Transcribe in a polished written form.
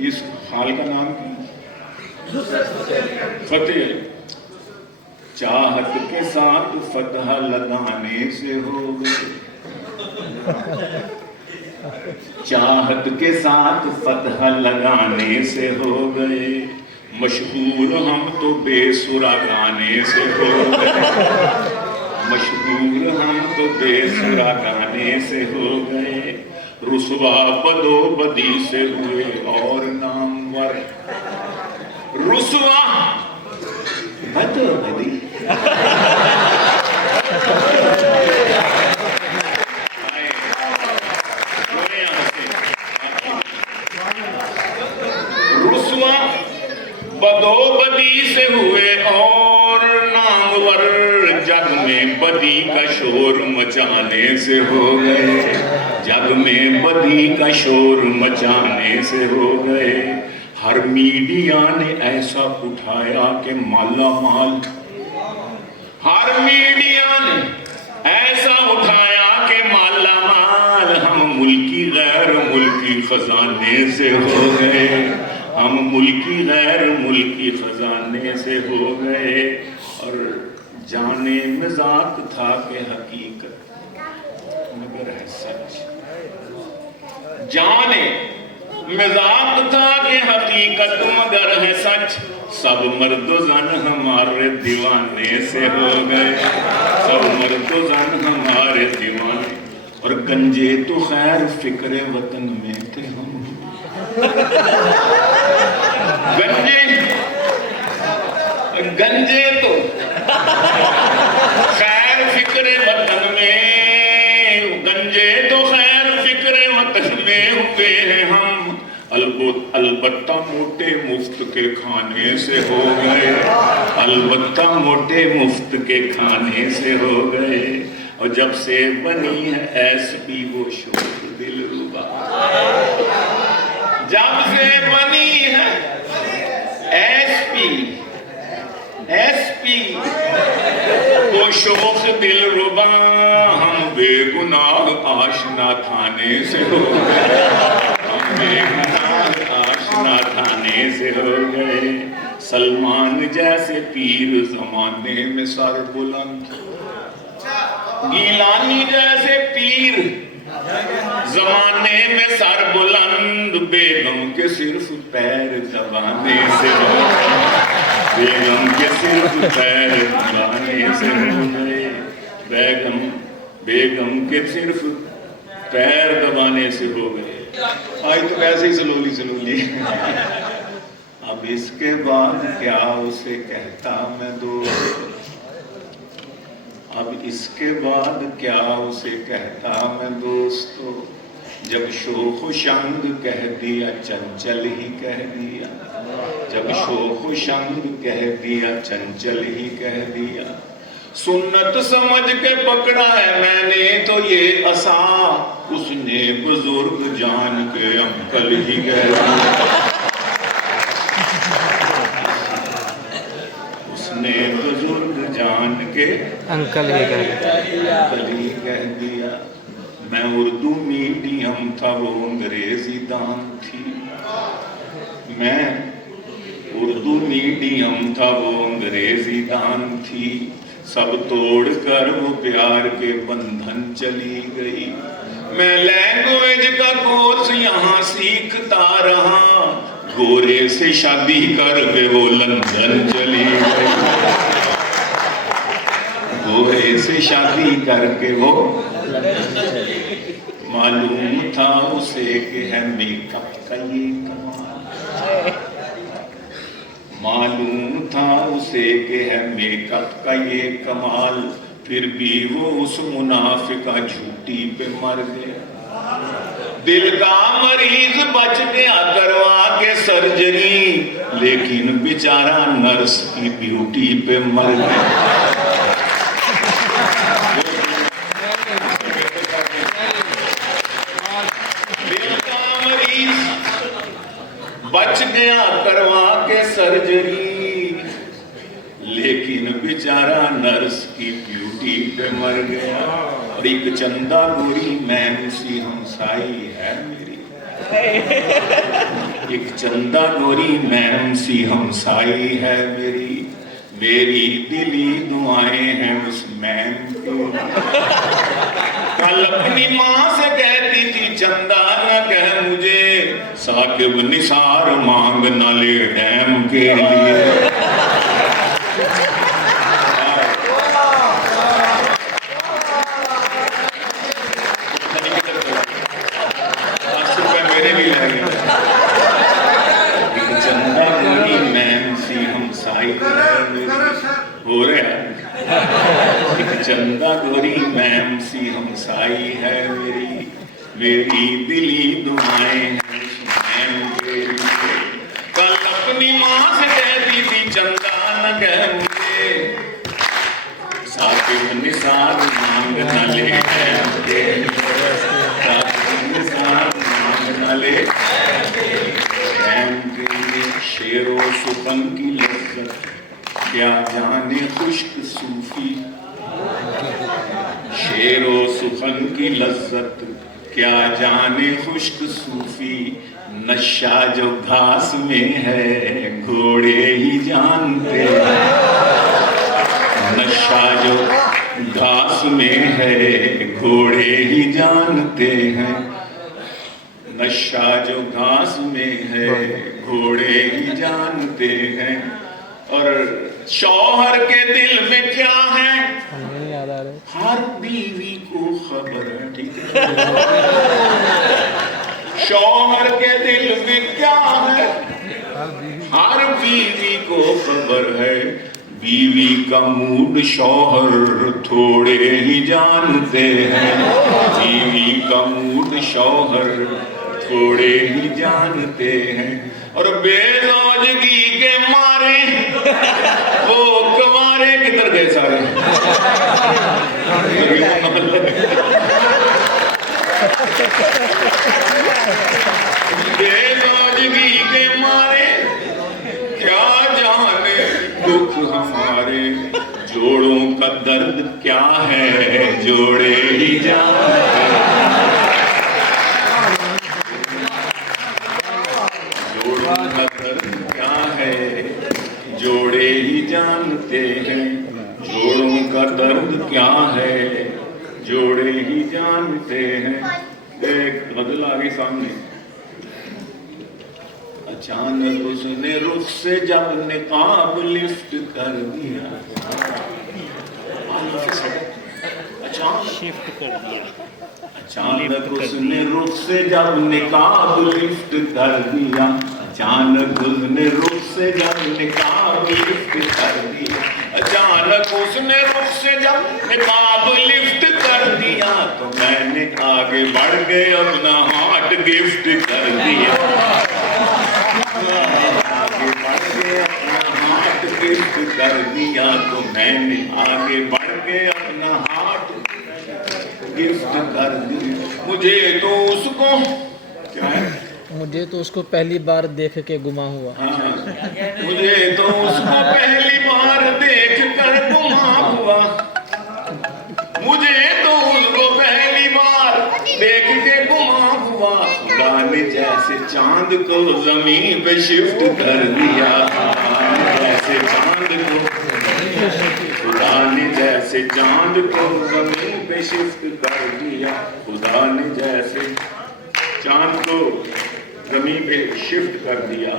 इस हाल का नाम क्या? फतेह अली। चाहत के साथ फतह लगाने से हो गए, चाहत के साथ फतह लगाने से हो गए, मशहूर हम तो बेसुरा गाने से हो गए, मशहूर हम तो बेसुरा गाने से हो गए, रुसवा बदो बदी से हुए और नामवर, रुसवा बदो बदी रुसवा बदोबदी से हुए और नामवर, जग में बदी का शोर मचाने से हो गए, जग में बदी का शोर मचाने से हो गए। हर मीडिया ने ऐसा उठाया कि माला माल, हर मीडिया ने ऐसा उठाया कि माला माल, हम मुल्की गैर मुल्की खजाने से हो गए, हम मुल्की गैर मुल्की खजाने से हो गए। और जाने मजाक था कि हकीकत मगर है सच, जाने मजाक था कि हकीकत मगर है सच, सब मर्दो जन हमारे दीवाने से हो गए, सब मर्दो जन हमारे दीवाने। और गंजे तो खैर फिक्रे वतन में थे हम, गंजे गंजे तो खैर फिक्रे वतन में, गंजे तो खैर फिक्रे वतन में हुए हैं हम, अलबत्ता मोटे मुफ्त के खाने से हो गए, अलबत्ता मोटे मुफ्त के खाने से हो गए। और जब से बनी है एसपी वो शोर दिलरुबा, जब से बनी है एसपी वो शोख दिलरुबा, हम बेगुनाह आशना थाने से हो गए, हम बेगुनाह आशना थाने से हो गए। सलमान जैसे पीर जमाने में सर बुलंद, गीलानी जैसे पीर जमाने में सर बुलंद, बेगम के सिर्फ पैर दबाने से हो गए, बेगम के सिर्फ पैर दबाने से हो गए, बेगम के सिर्फ पैर दबाने से हो गए। आज तो वैसे ही सलोली सलोली। अब इसके बाद क्या उसे कहता मैं दोस्त, अब इसके बाद क्या उसे कहता मैं दोस्तों, जब शोख शंग कह दिया चंचल ही कह दिया, जब शोख शंग कह दिया चंचल ही कह दिया, सुन्नत समझ के पकड़ा है मैंने तो ये असा, उसने बुजुर्ग जान के अंकल ही कह दिया, उसने बुजुर्ग जान के अंकल ही कह दिया। मैं उर्दू मीडियम था वो अंग्रेजी दान थी, मैं उर्दू मीडियम था वो अंग्रेजी दान थी, सब तोड़ कर वो प्यार के बंधन चली गई, मैं लैंग्वेज का कोर्स यहाँ सीखता रहा, गोरे से शादी कर के वो लंदन चली गई, गोरे से शादी करके वो मालूम था उसे कि है मेकअप का ये कमाल, मालूम था उसे कि है मेकअप का ये कमाल, फिर भी वो उस मुनाफिका झूठी पे मर गया, दिल का मरीज बच गया करवा के सर्जरी, लेकिन बेचारा नर्स की ब्यूटी पे मर गया, बच गया करवा के सर्जरी, लेकिन बेचारा नर्स की ब्यूटी पे मर गया। और एक चंदा गोरी मैनूसी हमसाई है मेरी, एक चंदा गोरी मैम सी हमसाई है मेरी, मेरी दिली दुआएं हैं उस मैम की। कल अपनी माँ से कहती थी चंदा न कह मुझे, साकिब निसार मांग न ले डैम के लिए। मेरे भी लगे चंदा गोरी मैम सी हमसाई हो रहा एक चंदा गोरी मैम सी हमसाई है मेरी, मेरी दिली दुआएं हैं उस मैम के लिए। कल अपनी माँ से कहती थी चंदा न कह मुझे, साकिब निसार मांग न ले डैम के लिए, साकिब निसार मांग न ले डैम के लिए। शेरो सुपन की लज्जत क्या जाने खुश्क सूफी, शेरो सुखन की लज्जत क्या जाने खुश्क सूफी, नशा जो घास में है घोड़े ही जानते हैं, नशा जो घास में है घोड़े ही जानते हैं, नशा जो घास में है घोड़े ही जानते हैं। और शौहर के दिल में क्या है हर बीवी को खबर है, ठीक है। शौहर के दिल में क्या है हर बीवी को खबर है, बीवी का मूड शौहर थोड़े ही जानते हैं, बीवी का मूड शौहर थोड़े ही जानते हैं। और बेरोजगी के मारे वो कमारे किधर गए सारे, बेरोजगी के मारे क्या जाने दुख हमारे, जोड़ों का दर्द क्या है जोड़े ही जानते हैं, जोड़ों का दर्द क्या है जोड़े ही जानते हैं, जोड़ों का दर्द क्या है जोड़े ही जानते हैं। एक गजल आ गई सामने। अचानक उसने रुख से जब निकाब लिफ्ट कर दिया, शिफ्ट कर दिया, अचानक उसने रुख से जब निकाब लिफ्ट कर दिया, अचानक उसने रुख से जब निकाब लिफ्ट कर दिया, अचानक उसने रुख से जब निकाब लिफ्ट कर दिया, तो मैंने आगे बढ़ के अपना हार्ट गिफ्ट कर दिया, आगे बढ़ के अपना हार्ट गिफ्ट कर दिया, तो मैंने आगे बढ़ के अपना हार्ट गिफ्ट कर दिया। मुझे तो उसको क्या है, मुझे तो उसको पहली बार देख के गुमा हुआ। हाँ, मुझे तो उसको पहली बार देख कर गुमा हुआ, मुझे तो उसको पहली बार देख के गुमा हुआ, खुदा ने जैसे चांद को जमीन पे शिफ्ट कर दिया, जैसे चांद को खुदा ने जैसे चांद को जमीन पे शिफ्ट कर दिया, खुदा ने जैसे चांद को जमीन पे शिफ्ट कर दिया।